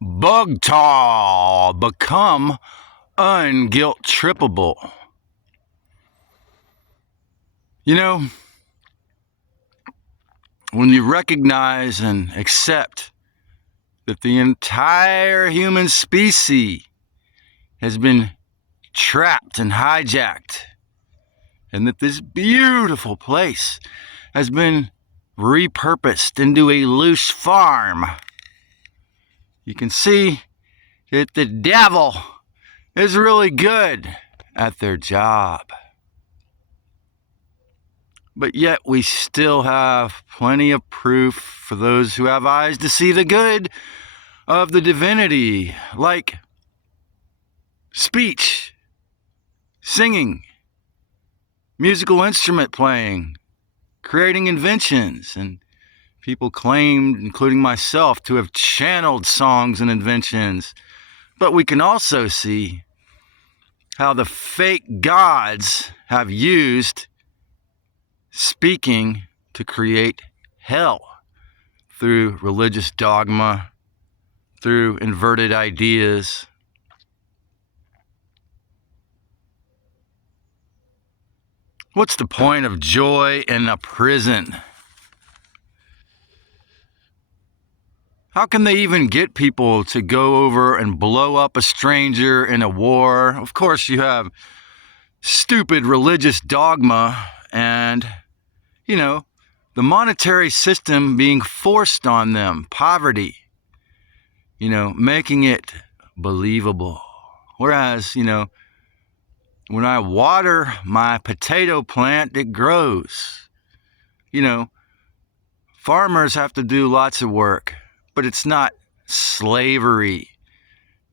B.U.G.T.A, become unguilt-trippable. You know, when you recognize and accept that the entire human species has been trapped and hijacked, and that this beautiful place has been repurposed into a loose farm, you can see that the devil is really good at their job. But yet we still have plenty of proof for those who have eyes to see the good of the divinity, like speech, singing, musical instrument playing, creating inventions, and people claimed, including myself, to have channeled songs and inventions. But we can also see how the fake gods have used speaking to create hell through religious dogma, through inverted ideas. What's the point of joy in a prison? How can they even get people to go over and blow up a stranger in a war? Of course, you have stupid religious dogma and, the monetary system being forced on them, poverty, making it believable. Whereas, when I water my potato plant, it grows. Farmers have to do lots of work, but it's not slavery.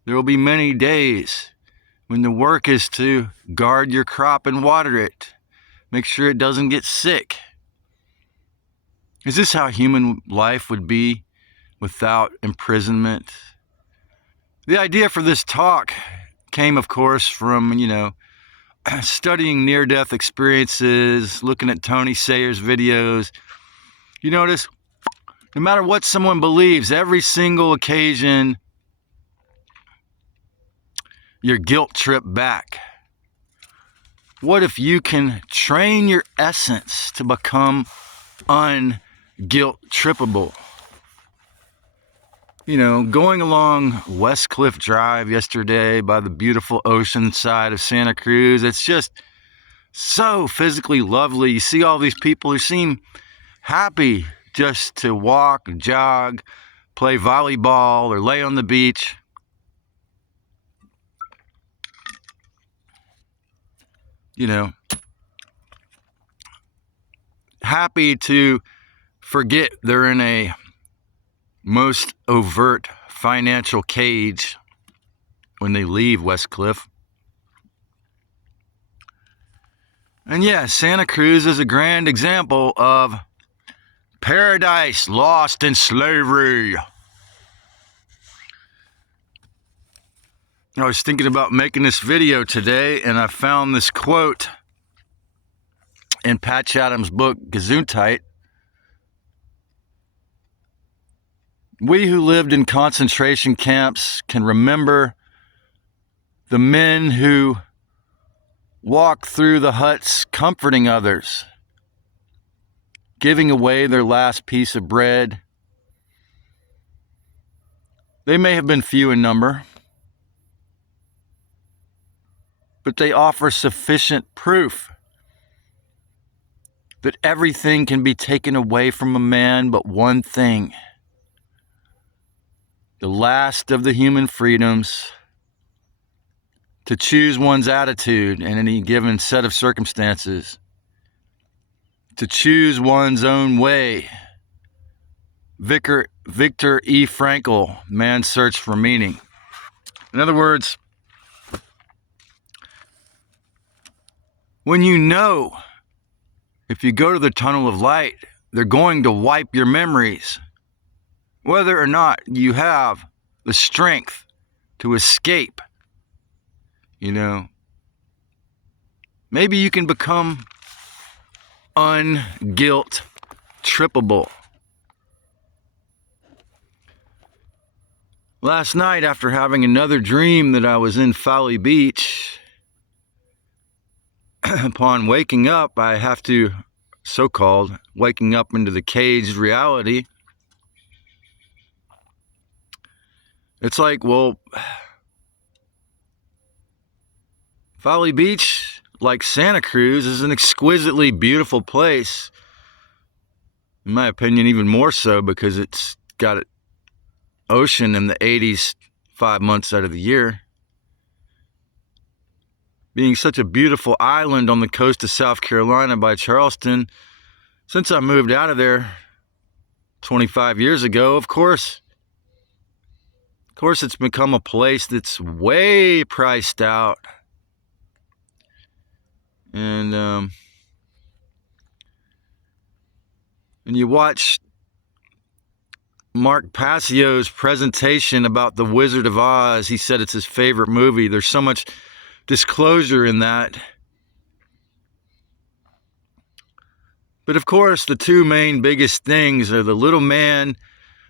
There will be many days when the work is to guard your crop and water it. Make sure it doesn't get sick. Is this how human life would be without imprisonment? The idea for this talk came, of course, from, studying near-death experiences, looking at Tony Sayers' videos. You notice, no matter what someone believes, every single occasion, you're guilt-tripped back. What if you can train your essence to become unguilt-trippable? Going along West Cliff Drive yesterday by the beautiful ocean side of Santa Cruz, it's just so physically lovely. You see all these people who seem happy just to walk, jog, play volleyball, or lay on the beach. Happy to forget they're in a most overt financial cage when they leave West Cliff. And yeah, Santa Cruz is a grand example of paradise lost in slavery. I was thinking about making this video today, and I found this quote in Patch Adams' book, Gesundheit. We who lived in concentration camps can remember the men who walked through the huts comforting others, giving away their last piece of bread. They may have been few in number, but they offer sufficient proof that everything can be taken away from a man but one thing: the last of the human freedoms, to choose one's attitude in any given set of circumstances, to choose one's own way. Viktor E. Frankl, Man's Search for Meaning. In other words, when if you go to the tunnel of light, they're going to wipe your memories, whether or not you have the strength to escape. Maybe you can become unguilt-trippable. Last night, after having another dream that I was in Folly Beach, upon waking up, I have to, so-called, waking up into the caged reality. It's like, well, Folly Beach, like Santa Cruz, is an exquisitely beautiful place. In my opinion, even more so because it's got an ocean in the 80s 5 months out of the year. Being such a beautiful island on the coast of South Carolina by Charleston, since I moved out of there 25 years ago, of course it's become a place that's way priced out. And you watch Mark Passio's presentation about The Wizard of Oz. He said it's his favorite movie. There's so much disclosure in that. But of course, the two main biggest things are the little man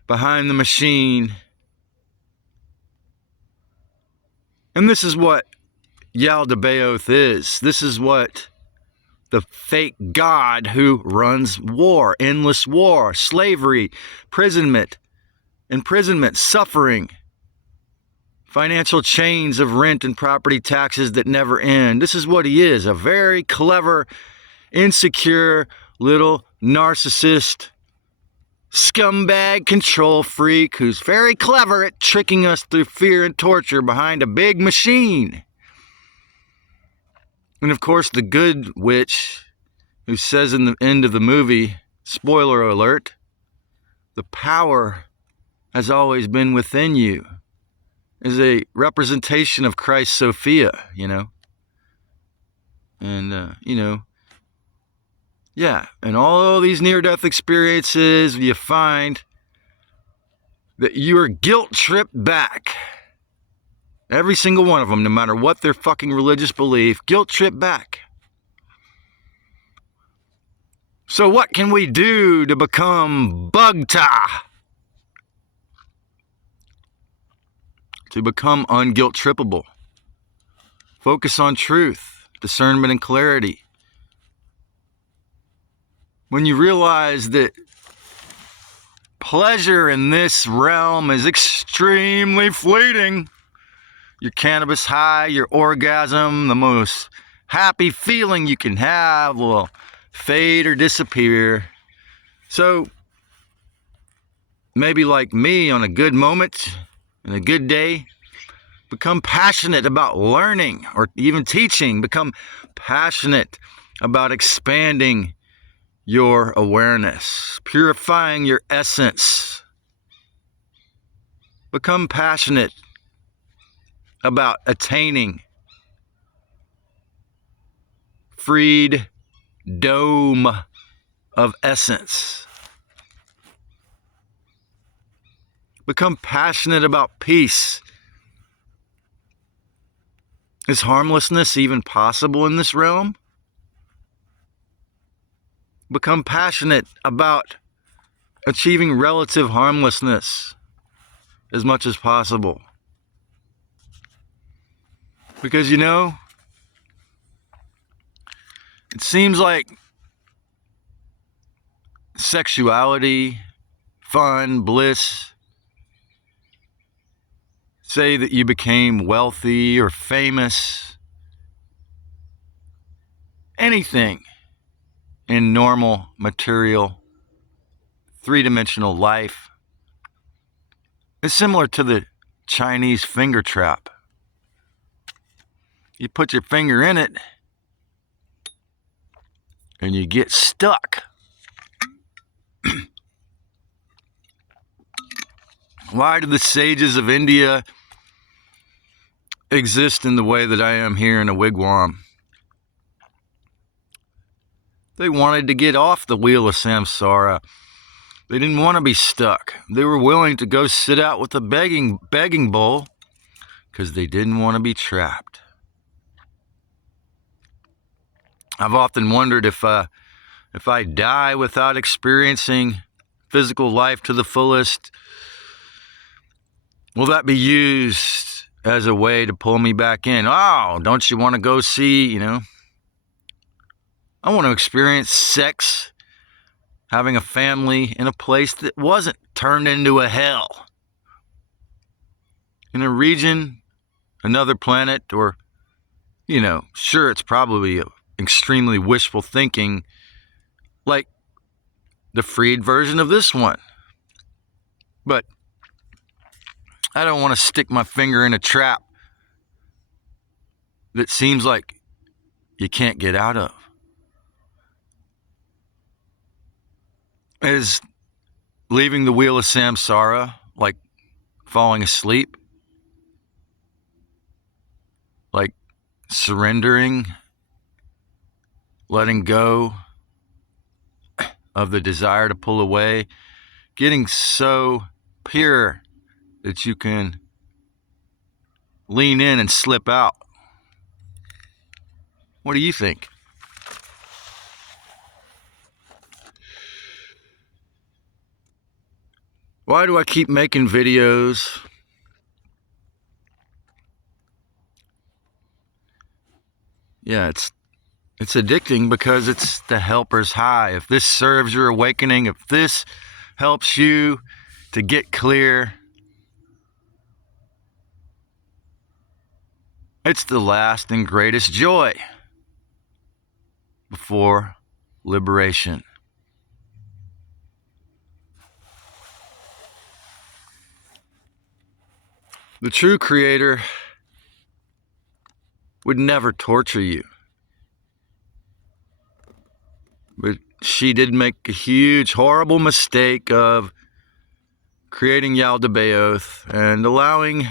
behind the machine. And this is what Yaldabaoth is. This is what the fake God who runs war, endless war, slavery, imprisonment, suffering, financial chains of rent and property taxes that never end. This is what he is, a very clever, insecure little narcissist, scumbag control freak who's very clever at tricking us through fear and torture behind a big machine. And of course, the good witch who says in the end of the movie, spoiler alert, the power has always been within you, is a representation of Christ Sophia, And, yeah, in all these near-death experiences, you find that you are guilt-tripped back. Every single one of them, no matter what their fucking religious belief, guilt-tripped back. So what can we do to become B.U.G.T.A? To become unguilt-trippable. Focus on truth, discernment, and clarity. When you realize that pleasure in this realm is extremely fleeting, your cannabis high, your orgasm, the most happy feeling you can have will fade or disappear. So maybe like me on a good moment and a good day, become passionate about learning or even teaching. Become passionate about expanding your awareness, purifying your essence. Become passionate about attaining freed dome of essence. Become passionate about peace. Is harmlessness even possible in this realm? Become passionate about achieving relative harmlessness as much as possible. Because it seems like sexuality, fun, bliss, say that you became wealthy or famous, anything in normal, material, three-dimensional life is similar to the Chinese finger trap. You put your finger in it and you get stuck. Why do the sages of India exist in the way that I am here in a wigwam? They wanted to get off the wheel of samsara. They didn't want to be stuck. They were willing to go sit out with a begging bowl because they didn't want to be trapped. I've often wondered if I die without experiencing physical life to the fullest, Will that be used as a way to pull me back in? Oh, don't you want to go see, I want to experience sex, having a family in a place that wasn't turned into a hell. In a region, another planet, or, sure, it's probably extremely wishful thinking, like the freed version of this one. But I don't want to stick my finger in a trap that seems like you can't get out of. Is leaving the wheel of samsara like falling asleep? Like surrendering, letting go of the desire to pull away, getting so pure that you can lean in and slip out? What do you think? Why do I keep making videos? Yeah, it's addicting because it's the helper's high. If this serves your awakening, if this helps you to get clear, it's the last and greatest joy before liberation. The true creator would never torture you. But she did make a huge, horrible mistake of creating Yaldabaoth and allowing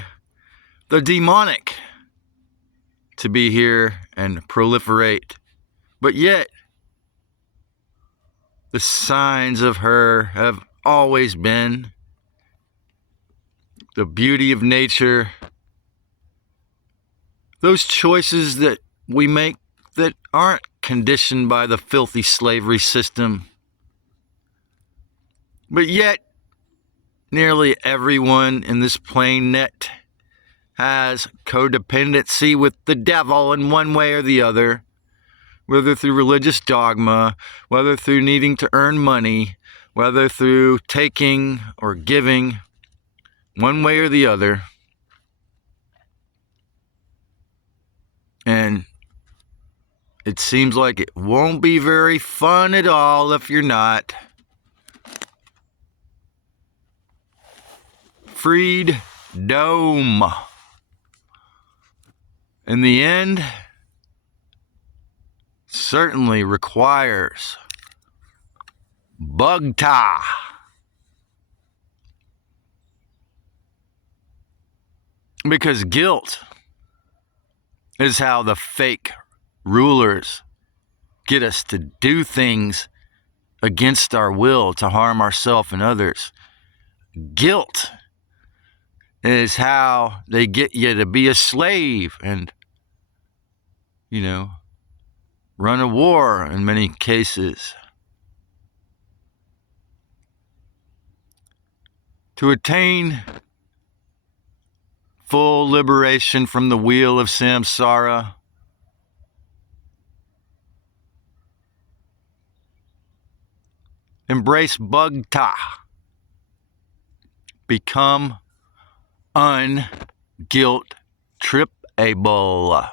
the demonic to be here and proliferate. But yet, the signs of her have always been the beauty of nature, those choices that we make that aren't conditioned by the filthy slavery system. But yet, nearly everyone in this plane net has codependency with the devil in one way or the other, whether through religious dogma, whether through needing to earn money, whether through taking or giving, one way or the other. And it seems like it won't be very fun at all if you're not. Freed dome. In the end, certainly requires B.U.G.T.A. Because guilt is how the fake rulers get us to do things against our will to harm ourselves and others. Guilt is how they get you to be a slave and, run a war in many cases. To attain full liberation from the wheel of samsara, embrace B.U.G.T.A. Become unguilt-tripable.